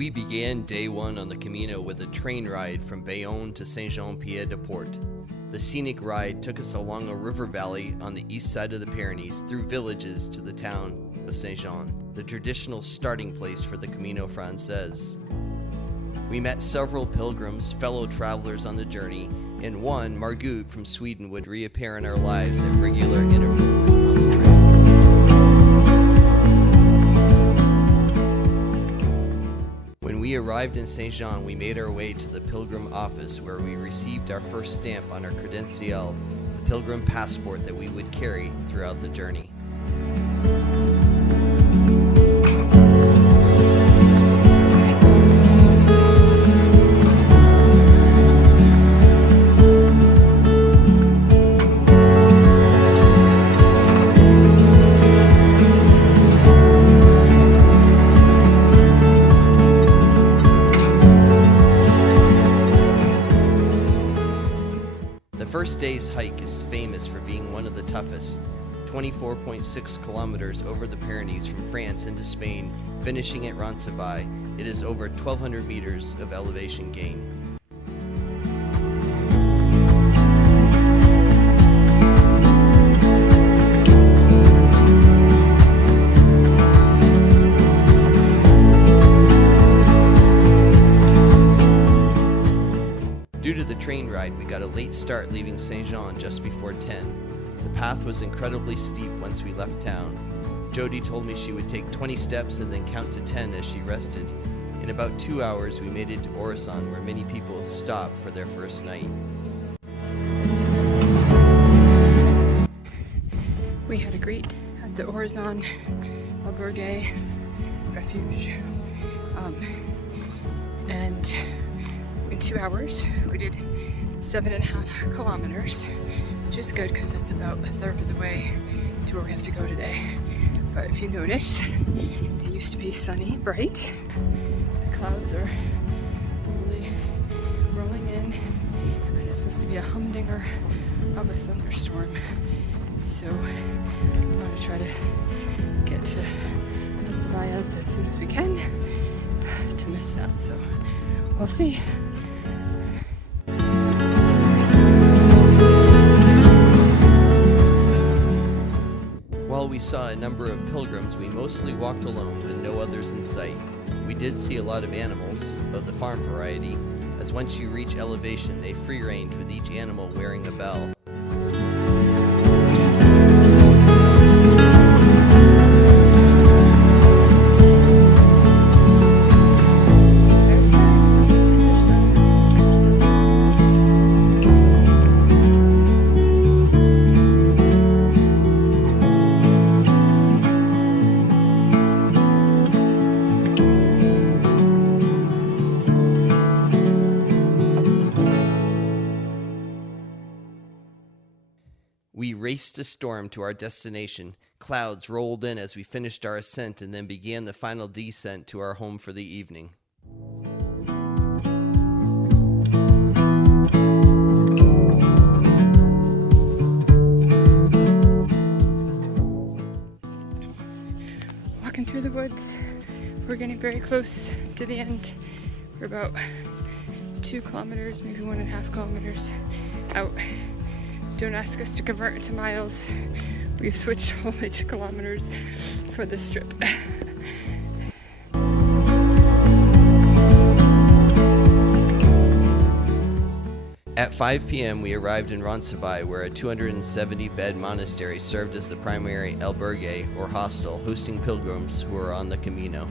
We began day one on the Camino with a train ride from Bayonne to Saint-Jean-Pied-de-Port. The scenic ride took us along a river valley on the east side of the Pyrenees through villages to the town of Saint-Jean, the traditional starting place for the Camino Frances. We met several pilgrims, fellow travelers on the journey, and one, Margut from Sweden, would reappear in our lives at regular intervals on the trail. When we arrived in Saint-Jean, we made our way to the pilgrim office where we received our first stamp on our credenzial, the pilgrim passport that we would carry throughout the journey. The first day's hike is famous for being one of the toughest, 24.6 kilometers over the Pyrenees from France into Spain, finishing at Roncesvalles. It is over 1,200 meters of elevation gain. Due to the train ride, we got a late start leaving Saint-Jean just before 10. The path was incredibly steep once we left town. Jody told me she would take 20 steps and then count to 10 as she rested. In about 2 hours, we made it to Orisson, where many people stopped for their first night. We had agreed at the Orisson Albergue Refuge. And in 2 hours, we did 7.5 kilometers, which is good because that's about a third of the way to where we have to go today. But if you notice, it used to be sunny, bright. The clouds are really rolling in, and it's supposed to be a humdinger of a thunderstorm. So I'm going to try to get to Roncesvalles as soon as we can to miss that. So we'll see. While we saw a number of pilgrims, we mostly walked alone with no others in sight. We did see a lot of animals, of the farm variety, as once you reach elevation, they free range with each animal wearing a bell. We raced a storm to our destination. Clouds rolled in as we finished our ascent and then began the final descent to our home for the evening. Walking through the woods, we're getting very close to the end. We're about 2 kilometers, maybe 1.5 kilometers out. Don't ask us to convert it to miles. We've switched only to kilometers for this trip. At 5 p.m. we arrived in Roncesvalles, where a 270-bed monastery served as the primary albergue or hostel, hosting pilgrims who are on the Camino.